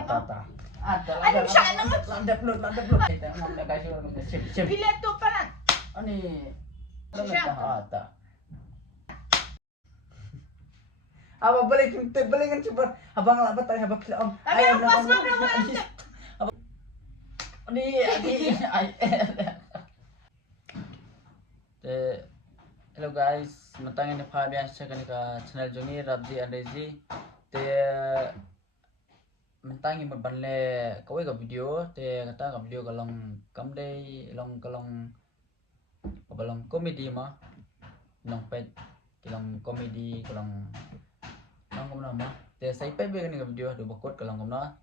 tak. Ada Ada shah nang. Landap lu. Kita nak kasih sim. Pilih tu panas. Ani. Shah. Tak. Apa boleh kan cepat. Abang lah betul abang pilih om. Tapi aku pas makan malam. Ni. Hello guys, matangin ni Fabian sa kanila channel jongi Rabji and Rezi. Mentangin magbanle kawai ka video kata ka video kalong kamday kalong comedy ma long pet kalong comedy kalong kumna ma sai pe be ni ka video do bakot kalong kumna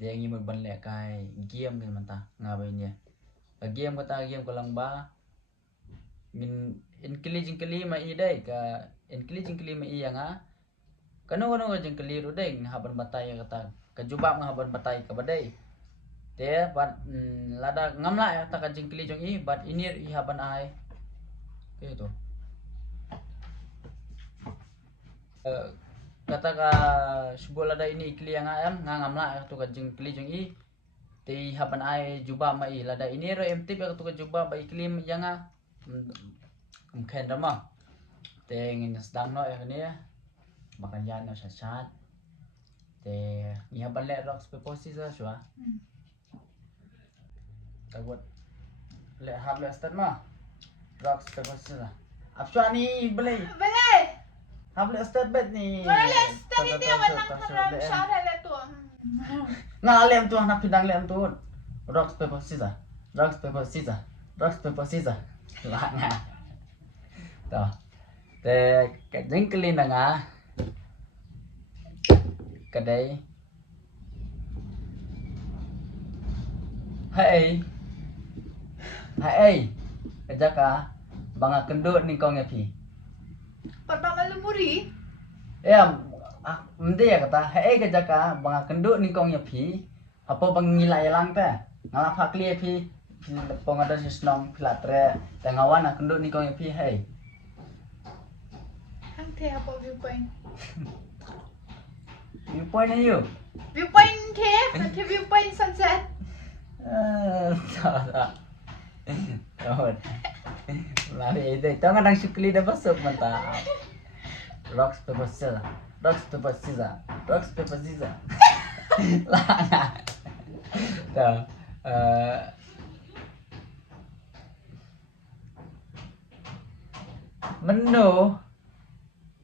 ngi magbanle kai game ni manta ngabai niya game kata game kalong ba min in kili ma i dai ka in kili ma i nga kano jing kili ru dai haban batai kata ka jubab haban batai ka badai te bat lada ngamla ta ka jing kili jong i bat inir i haban ai ke to kata ka subol lada ini kili nga am ngamla to ka jing kili jong i te haban ai jubab ma i lada ini ro em tip ka to ka jubab ba kili yang nga khen đó mà thì người đang nói cái này makan yan nó sát thì nhà bạn lẽ rocks paper scissors rồi cái buat lẽ hab lẽ start mà rocks paper scissors apa ni beli hab lẽ start bet ni Boleh start ni dia menang haram shah dah tu. Nah lem tu nak pindang lem tu rocks paper scissors lah nha đó để cái dính cái này ngã cái đấy hey cái giá cả bằng kendut ni kau ngapi Pertama lemuri. em dia kata hey cái giá cả bằng kendut ni kau ngapi apa bang ngilai lang ta ngala fakli pi pengada sisnong pilatre tengawan kendut ni kau ngapi hey Hang teh apa viewpoint? Viewpoint ni you? Viewpoint teh, nanti viewpoint sunset. Tak. Lari itu ngadang sukli dah masuk mantap. Rocks paper scissors. Lah. Dah. Menu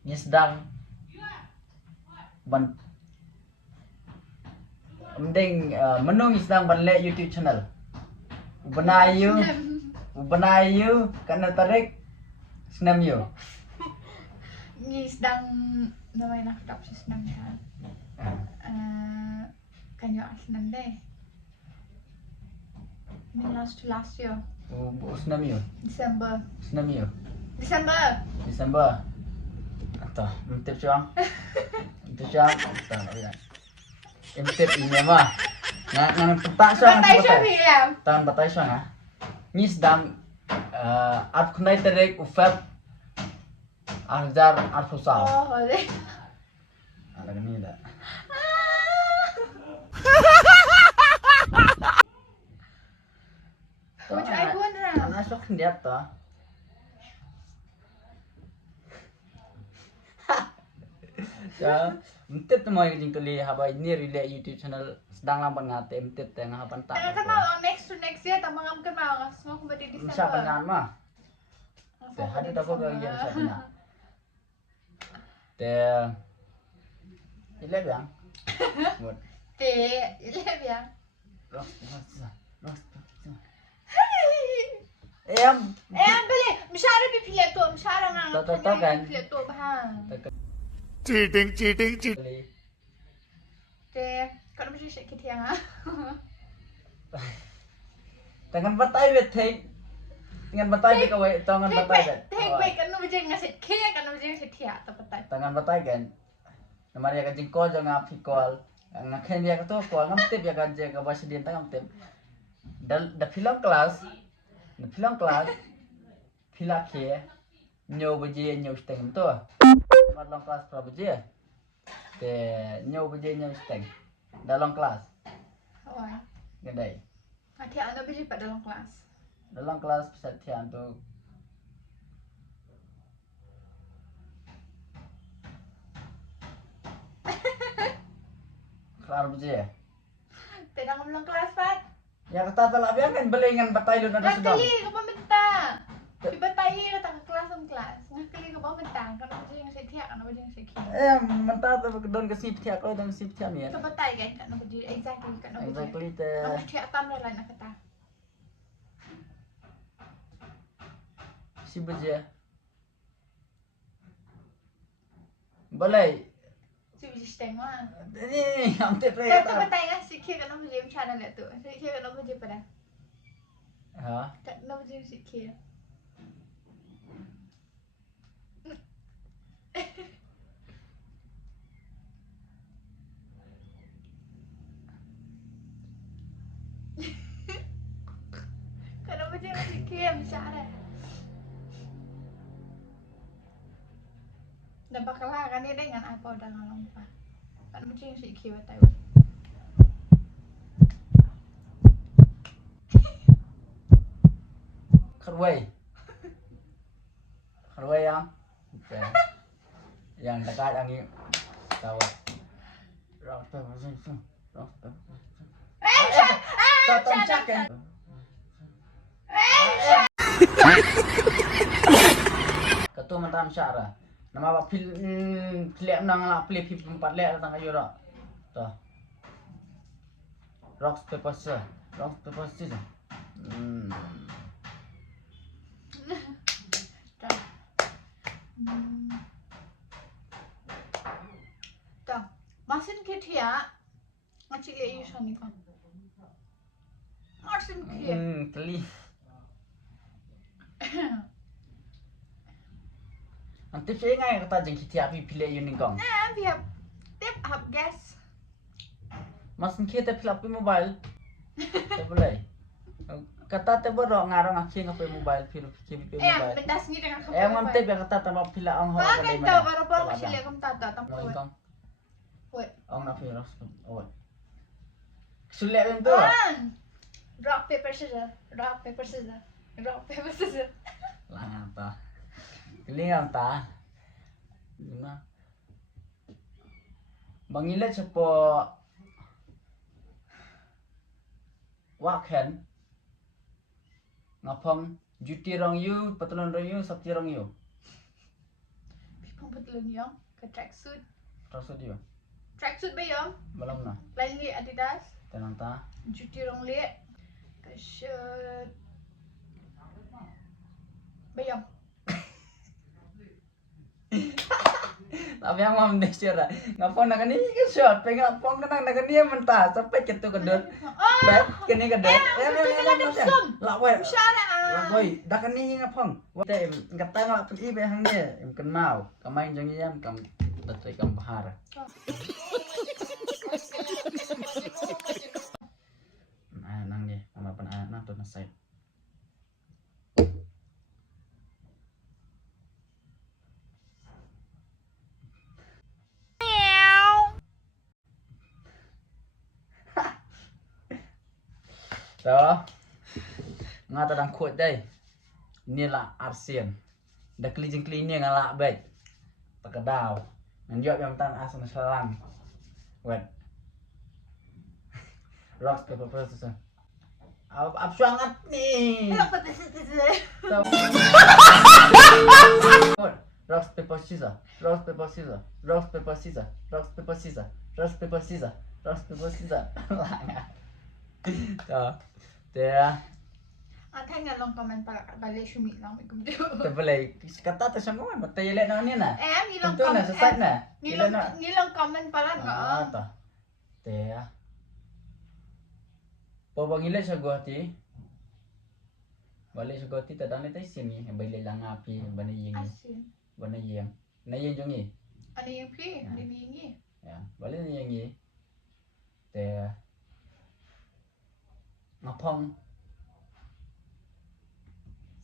ni sedang mending menu ni sedang banle YouTube channel. Benayu kana tarik senam you. Ni sedang namanya nak tak senam ya. Kanyo senam deh. Ni last year. Senam you. December. Senam you. December. Atau mentip cuang. Tak ya. Mentip ini mah. Nang petak cuang. Tangan batai cuang ah. Ni sedang art kunai terek ufab arjar arfusal. Oh, boleh. Ada ni dah. Which I wonder. Anak sok hendak tu. Ya, mentip tu mau yang kali haba ini relay YouTube channel sedang lambat ngate mentip tengah haban tak. Kenal next year tambah ngam kenal semua berarti December. Siapa pengan mah? Teh ada tak kau yang siapa pengan? Teh, ile biang. Buat. Ile biang. Ros. Beli, msyara pilih tu, msyara ngang. Tak kan? Pilih tu bahang. Cheating. Kalau mesti shake kita yang Tangan batai bet thei. Tangan batai kau tangan batai bet. Wait, kan nu bijeng ngasih kia, kan nu bijeng ngasih tia, tepat. Tangan batai kan. Namanya kan jingko jangan apikol. Ngakhen dia tu kol ngam tip ya kan je ka bas din tangam tip. Da film kelas. Phila ke. Nyo baje nyo steng tu. Mat long kelas pra baje. Te nyo baje nyo steng. Dalam kelas. Ôi. Gandai. Hati anda beli pada dalam kelas. Dalam kelas persatian tu kelar je. Pedang dalam kelas, Pat. Ya kata tak biar kan belengan batai lu nada sedang. Ngakali ka ba mentang? Iba tayo ka ta kelas ang kelas. Ngakali ka ba mentang? Kan ba yung sa tiyak, kan ba yung sa kiri. Mentah tu don ke sip tiak ko don sip tiak ni. Ka ba tayo kan ba di exactly kan ba. Exactly te. Ang tiyak tam la na kata. Si beje. Balai. Si biji steng wa. Ni am te pre. Ka ba tayo nga si kiri kan ba yung channel la tu. Si kiri kan ba yung pada. Ha? Kan ba yung si kiri. Kenapa dia masih kiam cara? Dan bakalan kan dia dengan apa udah ngelompat. Kan mesti si kiam tahu. Kharway. Kharway yang. Yang dekat yang ni. Tahu. Rock paper scissors. Rock paper. Tak cak kan. Ketua mantan syara. Nama apa pilih nang lah pilih 4 lek datang ayo rak. Tuh. Rock paper scissors. Rock paper scissors. Tuh, masin kia macam dia use ni kan. Masin kia. Kylli. Nanti saya ingat kata jeng kita api pilih unicorn. Nah, biar tip up gas. Masin kita pilih api mobile. Tak boleh. Kata te borok ngarang akhir ngapai mobile pilih pilih mobile. Benda sendiri dengan kamu. Mantep ya kata tambah pilih ang ho. Bakit tahu baru masih lihat kamu tahu tahu Mau ingkang. Wait. Ang na virus. Oh. Sulit kan tu. Rock paper scissors. Rock paper scissors. Rock paper scissors. Lang ta. Kelingan ta. Gimana? Bangilet sepo wakhen ngapong juti rong yu patulon rong yu sabti rong yu Pipong betul ni yang ke tracksuit. traksud yu Tracksuit bayam. belum na Lain li Adidas. tenang ta Juti rong li. Ke shirt. Bayam. tapi yang mau mendesira ngapong nak ni ke short pe ngapong kan nak ni mentah sampai ketu kedut bet kini kedut la wei la wei dak ni ngapong wei ngata ngap pi be hang ni em kan mau kamai jang yam kam tatai kam bahar nang ni ama pan anak tu nasai đó nga ta đang khuất đây ni là arsian da kli ni nga la bet ta ka daw nan yo yang tan asan salang wet rock paper scissors ap sangat ni Rock paper scissors. rock paper scissors rock paper scissors rock paper scissors rock paper scissors rock paper scissors rock paper scissors đó thế Thay nga long comment para balik sumit lang ikum tu. boleh kata tu semua betul ye nak ni na Ni long tentu na comment. sesat na Ni long comment para nga. ta te ya pabangile sa guati balik sa guati tadang ni tay sini balik lang api banayeng Asin. banayeng nayeng jong ni Ano yung pi? Ano yung ni? ya balik nayeng ni te ngapong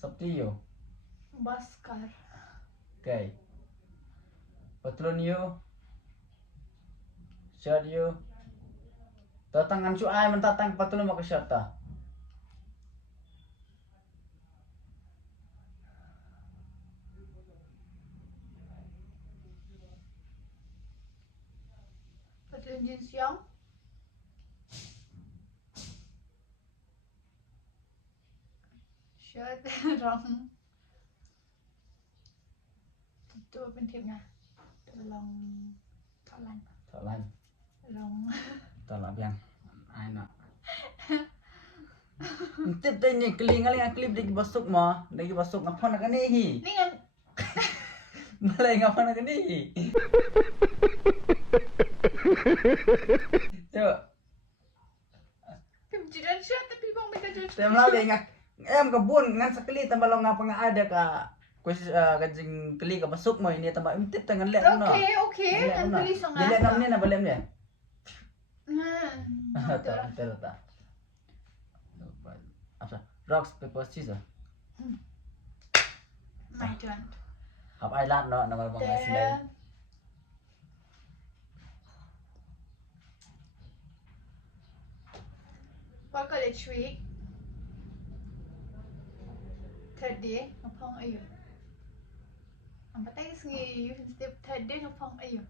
sabti yo Baskar. okay patron yo shirt yo Tangan cu ai mentatang patulun mak syata. Patulun jin siang. Shirt rong. Tuเป็นทิปนะtu long thọ lan. Thọ lan. Long. Thọ la biang. Ai nak. Tip tadi ni keling kali klip lagi basuk mah. Lagi basuk ngapa nak ni hi. Ni kan Malay ngapa nak ni hi. Coba. pimjiran shirt tapi bang minta judge. Tem la ngak. Em kebun ngan sekali tambah lo ngapa ngak ada ka kuis kajing keli ka basuk mah ini tambah tip tangan lek no. Okay. Kan beli sangat. Jadi nam ni na balem dia. Nah. Betul tak. Apa? Rocks paper scissors. My turn. Học ai lát nó mà bằng ai xin đây. What got a trick? Third day, ngapong ayo. Ang patay kasi you can step third day ngapong ayo.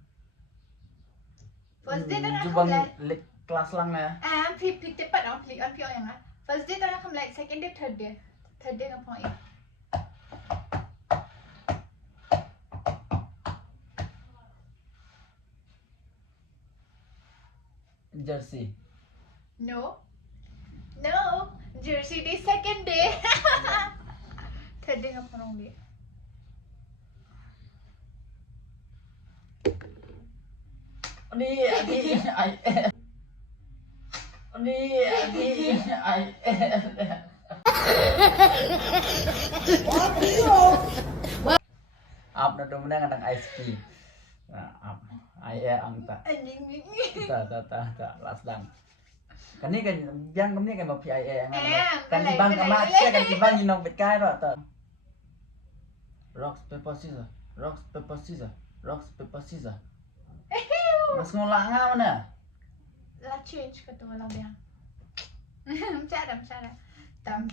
First day tengah Jubab kamlat. kelas lang ya. Pick tepat ang pick on yang ah. First day tengah kamlat, second day, third day. Third day ngapong ayo. Jersey. No. Jersey day, second day. Third day ngapong dia. Ni ai. Ni ai. Up na dum na nang ice cream. Up. Ai ang ta. Anjing. Ta last lang. Kan ni kan yang ni kan mau PIA ang kan bang kamat sia kan bang ni nong bet kai ro ta. Rocks paper scissors. Rocks paper scissors. Rocks paper scissors. Mas ngolah ngau na. La change ka tu walang biang. Macam Tam.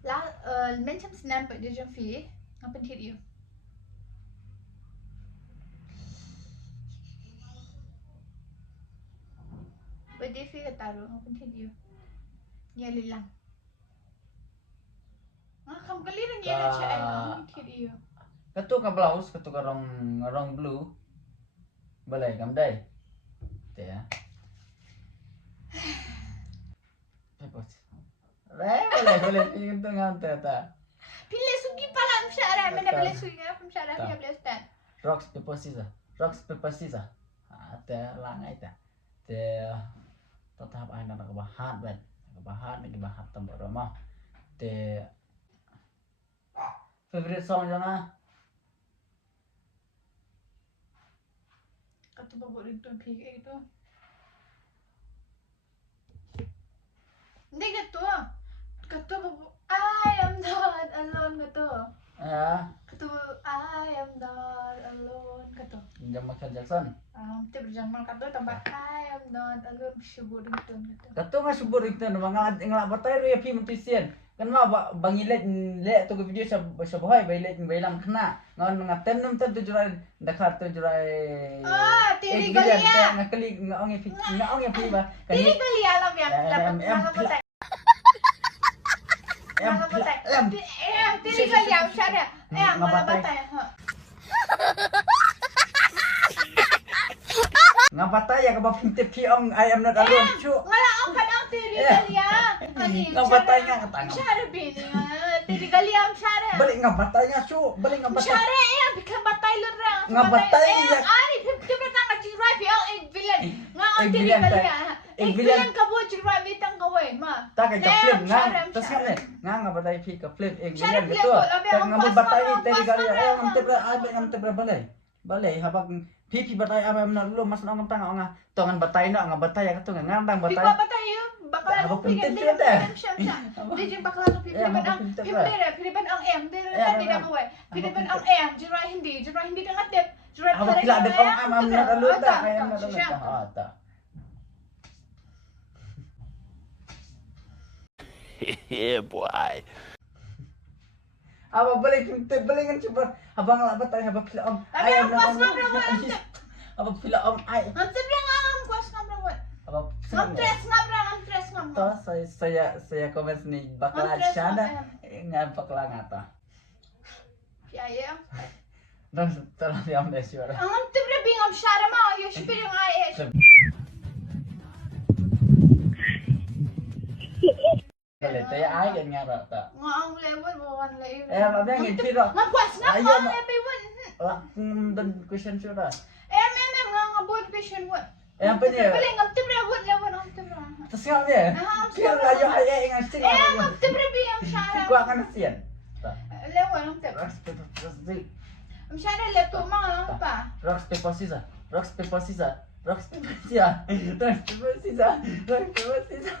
La macam senam pada dia fi. Apa dia dia? Pada fi taruh apa dia? Dia lilang. Kamu kali ni dia nak cakap apa dia? Katu ka blouse, katu ka rong blue. Balai kam dai. Te ya. Pepos. Boleh itu ngante ta. Pilih sugi pala msyara, mana boleh sugi apa msyara dia boleh stand. Rocks paper scissors. Rocks paper scissors. Te langai ta. Te tatap ai nak bahat ban. Bahat ni bahat tambah ramah. Te favorite song jana. Kata bawa ringtone PK itu. Hindi kata bawa I am not alone kata. Ya. Kata I am not alone kata. Jam Michael Jackson. Kita berjalan kata tambah I am not alone sebut ringtone kata. Katu nga subur itu mga ngala batay ro yapi mutisian. Kan ma bangilet le to video sa boy bailet bailam khna ngon nga tenum ten tujurai dakhat tujurai. Tiri galia. Ngakali ngaong yapi ba. Tiri galia alam ya. Tiri galia syara. Malabatay. Nga batay ya ka ba pintip ki ong I am not alone chu. Ngala ang kadang tiri galia. Nga batay nga katang. Syara bini. Tiri galia ang syara. Balik nga batay nga chu. Balik nga batay. Syara bikin batay lurang. Nga batay ya. Ari kita tang jirai pi ang villain. Nga ang tiri galia. Villain ka bo jirai bitang kawai ma. Ta ka flip nga. Tas nga batay pi ka flip villain gitu. Ta nga batay teri galia ay ngam tebra balay habag pipi batay am na lu mas ngam tang nga tongan batay na nga batay ka to nga ngandang batay. Pipa batay bakalan mo pigan din di jin bakalan mo Pilipan ang M, di rin ang kawai. Pilipan ang M, jirai hindi dengan tip. Apa pila ada am nak lalu dah ayam nak lalu dah tak. Yeah, boy. Apa boleh kan cuba abang lah betul apa pila om ayam nak apa pila om ay. Nanti bilang am kuas ngabrawat. Apa Ngam tres ngam. toh saya komen sini bakal ada ngan bakal ngata. Ya ya. Dan telah diam deh suara. Ngam tibre bingam syara ma yo shipir ng ay. Boleh tanya ay kan ngata tak. Ngam lewat bawan lewat. Apa yang ngin pira? Ngam kuas ngam Ayo, ngam epiwan. Lah dan question suara. Ngabot question what? Apa ni? Boleh ngam tibre what lewat ngam tibre. Tersiap dia. Kira lah yo ay ngan sini. Ngam tibre bingam syara. Gua akan sian. Tak. Lewat ngam tibre. Terus Am syara laptop ma ngam pa. Rocks paper scissors. Rocks paper scissors. Rocks paper scissors. Rocks paper scissors. Rocks paper scissors.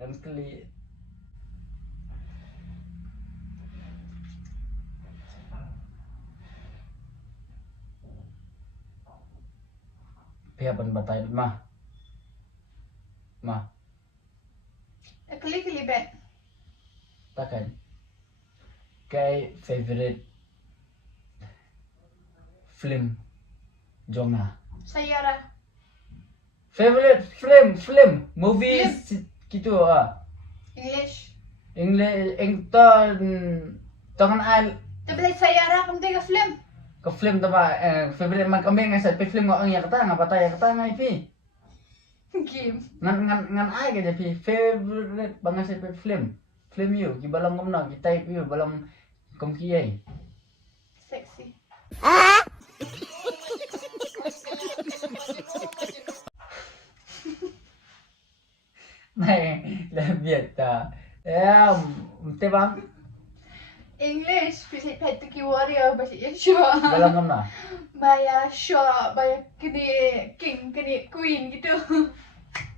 Kan sekali pihak batai mah Klik bet. takkan kay favorite film genre Sayara. favorite film movies gitu English. English engton tangan al Tapi sayara kung tega film. ke film tama favorite man kami ngan sa film ngong ya kata ngapa taya kata ngai pi Game. ngan ai ke pi favorite bangas sa film you gibalang ngomna kita you balang kom kiai Sexy. này là Việt em thế bang English. Bisa pet ki warrior basi sure. balang ngomna Baya sure. Baya kini king kini queen gitu.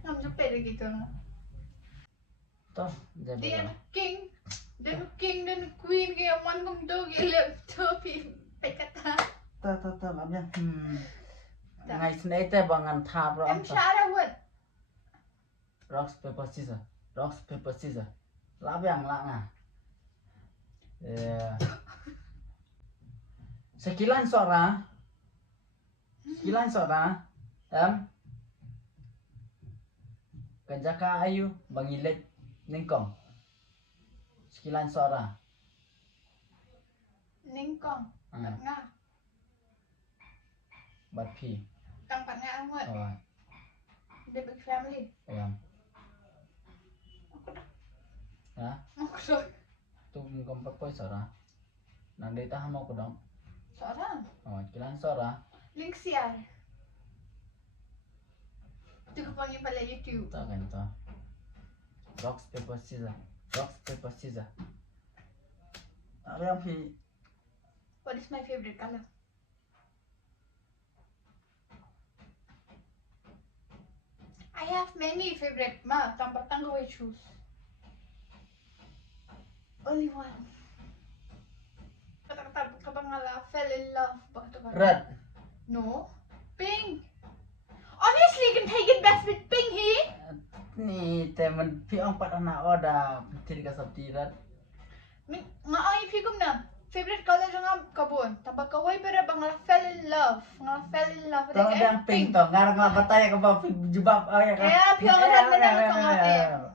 Ngam jepet gitu. toh jadi Dia king. Dan king dan queen kaya man kung do gilip to pi pet kata. ta làm nha ngày nay te bangan thap rồi Em syara what? rocks paper scissors làm yang lạ à sekilan suara em kajaka ayu bangilet ningkong sekilan suara Ningkong. Pat nga. bát phi Kang pat nga what? The big family. em hả Ako sorry. tung kompak po suara nandito hamo ko dong Sara. kilan suara Linksiar. Ito ko pang yung pala YouTube. ta ganito rocks paper scissors yang phi What is my favorite color? I have many favorite ma. Tampak I choose. Only one. Kata-kata kabangala fell in love. Bakit ka? red No. Pink. Obviously, you can take it best with pink he. ni temen phi ong pat ana oda putri ka sabti red Nga ay pigum na. Favorite color nga kabon. Tambak kaway pero bangala fell in love. Nga fell in love. tong yang pink to ngarang la bataya ka ba jubab ay ka Yeah, pure nga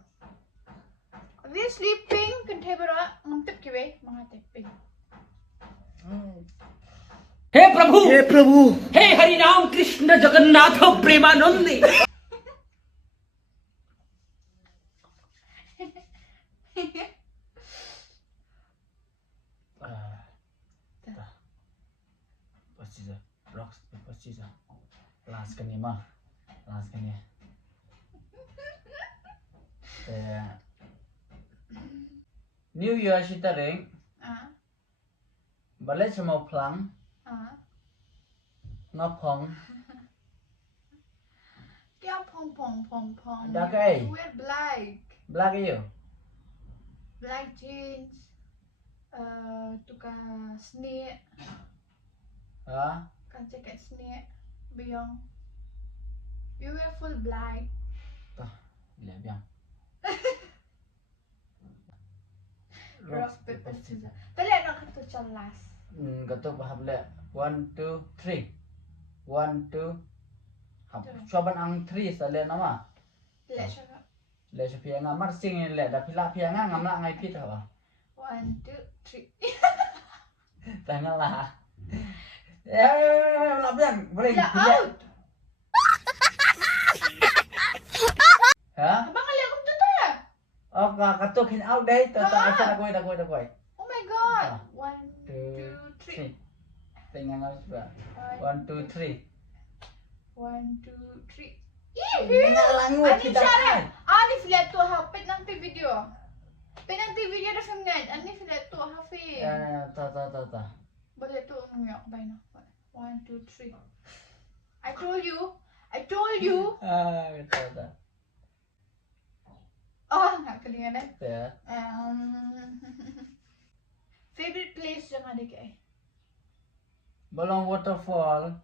obviously pink can take pero ngantip kiwe mga tip pink. हे प्रभु हे Hari Ram Krishna Jagannath Premanand rocks paper scissors last kani ma last kani New Year shitering balai semau plang ngapong Kaya po pong. Ada ke? You wear black. Black you. Black jeans. Tukar snake. Ha? Kan jacket snake. Beyond. You wear full black. Tah, bila biang. Rock, paper, scissors. Tali nak kata macam last. Kata bahab le. 1, 2, 3. 1, 2. Coba ang 3 sale nama. Let's cakap. Le sepia ngamar sing le dah pila pia ngamla ngai pit apa. 1, 2, 3. Tengahlah. Lah biang boleh. Ya out. Ha? Abang kali aku tu tak? Oh, kata kin out deh. Tak ada koi. Oh my god. 1, 2, 3. Tengah ngai sudah. 1, 2, 3. 1, 2, 3. Tengah langu kita kan. Ani filet tu hapit nanti video. Penanti video dah sangat. Ani filet tu hafid. Tak. Boleh tu ngyak baik nak. 1, 2, 3. I told you. Tak. Oh, nak kelingan eh. Ya. Favorite place yang ada ke? Balong waterfall.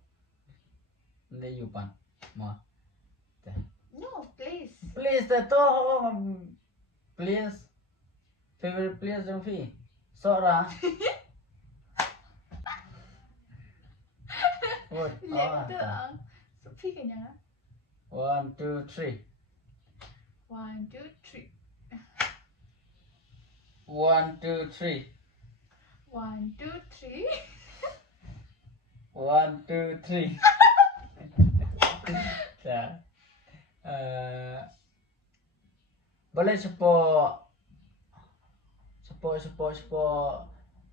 Le yupan. Ma. No, place. Please tu. Please. Favorite place yang fi. Sora. Oh, Lihat tu ang. Sophie kanya. 1, 2, 3. 1, 2, 3. 1, 2, 3. 1, 2, 3. 1, 2, 3. Ya. Boleh sepo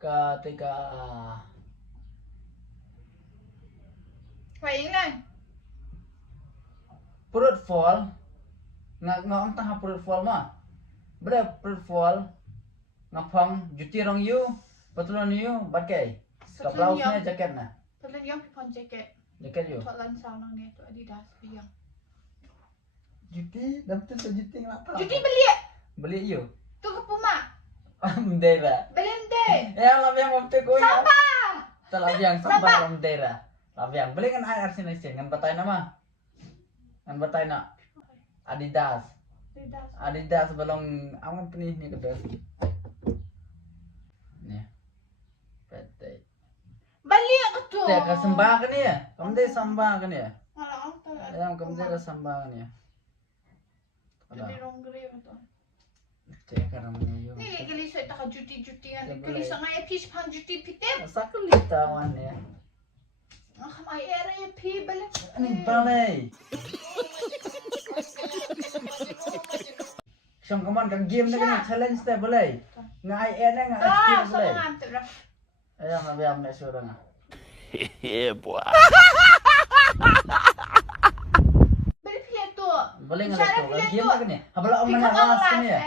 ketika Baik lang. perut fall ngak entah perut fall mah. Boleh perut fall ngapang juti rong you, patulun you, bakai. Kaplausnya jaket na. Patulun yang pipon jacket. Jaket you. Tok lansau nang ni tu Adidas biang. Juti, dapat sejuti ngapa? Juti beli. Beli you. Tu ke Puma. Mdera. Belende. Ya lah yang waktu kau. Sampah. Telah yang sampah mdera. Yang beli kan air sini ngan batai nama. Ngan batai nak. Adidas. Adidas belum aman penih ni kata. Ni. Batai. Beli aku tu. Teh ke sembah kan ya? Kamu deh sembah kan ya? Malah aku. Yang kamu deh sembah kan ya? Jadi ronggre tu. Teh karena menyu. Ni lagi lisai tak juti kan. Kali sangai pis pan juti pitem. Sakelita wan ya. Ay area pi balik. Ni balai. Song kaman kan game na kan challenge teh balai. Ngai ena ngai skill balai. Sama ngantuk dah. Ayam nabi am nak suruh ngah. Yeah, boy. Balik pilih tu. Boleh ngai tu. Game na kan ni. Habala om mana last kan ya.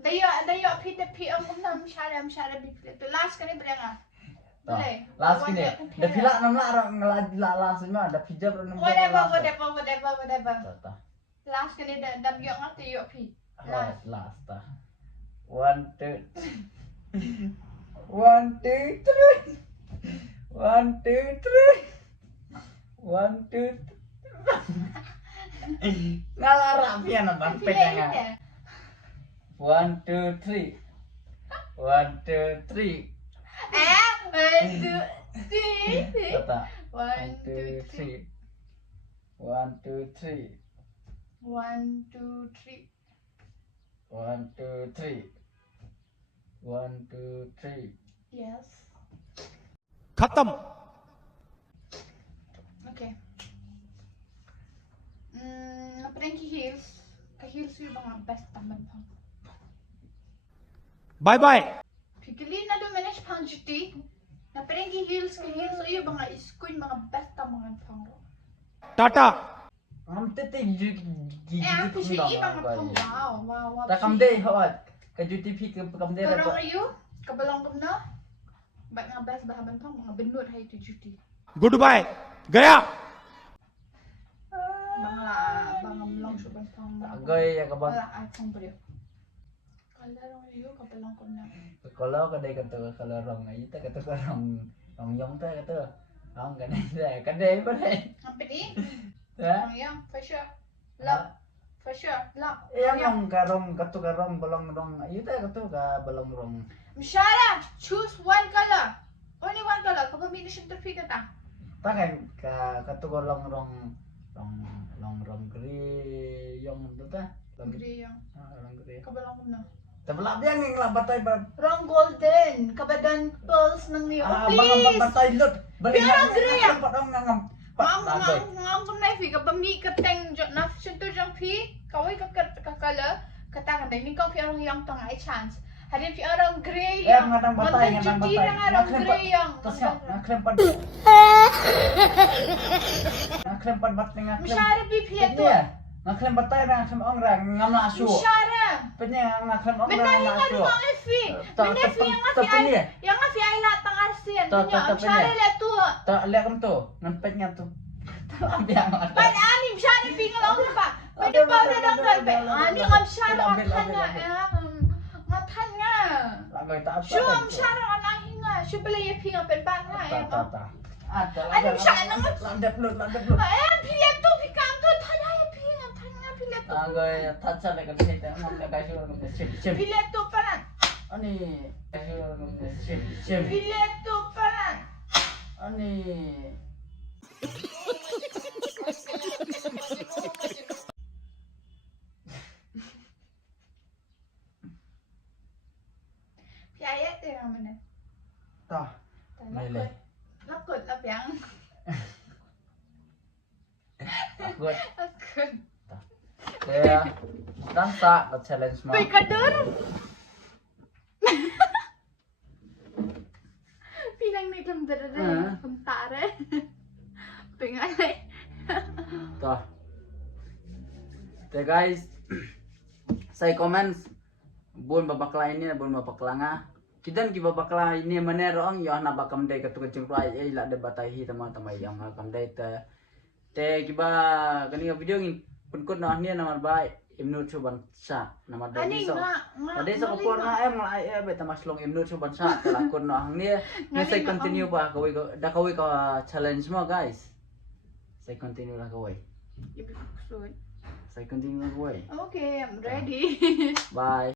Dayo pi om nam syara pilih tu. Last kan ni boleh ngah. Boleh. Last kini. Dah pilak nam lah last semua. Dah pijak nam. Whatever. Tak. Last kini dah biok ngah dayo pi. Last ta. 1, 2, 1, 2, 3. 1, 2, 3. 1, 2. Ngalarap ya nampak pegangan. 1, 2, 3. 1, 2, 3. 1, 2, 3. Tata. 1, 2, 3. 1, 2, 3. 1, 2, 3. 1, 2, 3. 1, 2, 3. Yes. खत्म. Okay. Apa yang heels? Heels you bang best taman pang. Bye bye. Pikili na do manage pang juti. Na parang heels you bang iskuin mga best taman pang. Tata. Am tete Aku sih ibang pang wow. Tak kam deh hot. Kejuti pi ke kam deh. Karang you kabalong kum na. Baik nga best bahaban pang mga benut hay tu juti. Good bye. गया. bang long suban pang. Agoy ya kabag. Wala ay pang brio. Kala rong iyo kapalang ko na. Kalau kadai kata kalau rong ayu ta kata rong yong ta kata. Ang kadai pa dai. Hampir ni. Ha? Yang for sure. Love. For sure. Love. Yang karong katu karong balong rong ayu ta kata ka balong rong. Mshara, choose one color. Only one color. Kapag siya terpika ta. Takan ka katu balong rong gri yong tu ta. Grey yang. Rong gri. Kabalang ko na. Tabla biang ng labatay ba. Wrong golden. Kabadan pearls ng niyo. Oh, Bang please. batay lot. Pero gray ah. Patang ngam. Ngam na fi ka bami ka teng na sinto jang fi. Kawai ka color. Katangan dai ni ka fi arong yang tang ai chance. Hadin fi arong gray yang. Ngatang batay ngatang batay. Mantan arong gray yang. Nakrempat. Nakrempat bat nga. Mshara bi fi to. Ngaklem batay na ngaklem ongrang ngam na asu. Mshara. Penya ngaklem ongrang Menahi ngam na nga asu. rumah Efi. Menahi yang nga fi ay latang arsian. Mshara le tu. Ta lihat kam tu. Ngampet nya tu. Biang ada. Pan ani mshara fi nga lang pa. Pwede pa udah dong galpe. Ani ngam mshara ngatan nga. Ngatan nga. Lagoy ta apa. Shu mshara anahi nga. Shu pala ye fi nga pen pa nga. Ta. Ada. Ani mshara nga. Landep lu. Ay, pilet tu fi kang tu. Thaya ye fi nga. Thaya pilet tu. Lagoy tatsa le kan sita ngam le kasu ngam sim. Pilet tu paran. Ani kasu ngam sim. Pilet tu paran. Ani Piayat tu yang mana? ta. Mele. Lakot lah piang. Takut. Lakot. Kaya dansa ka challenge mo. Pay kadur. Pinang ni kem dere tare. Pingalay. To. So guys, say comments bun babakla ini bun babakla nga. Kidan ki babakla ini manero ang yo na bakam day katu kecil rai la de batai hi teman-teman yang makam day te kiba kani video ngin pun na ni namar bai imnu chuban sa namar day Ani so. Tadi sa ko na ay beta maslong imnu chuban sa kala kun na ang ni say continue pa kawai ko challenge mo guys. Say continue lah kawai. Say continue lah kawai. Okay, I'm ready. Bye.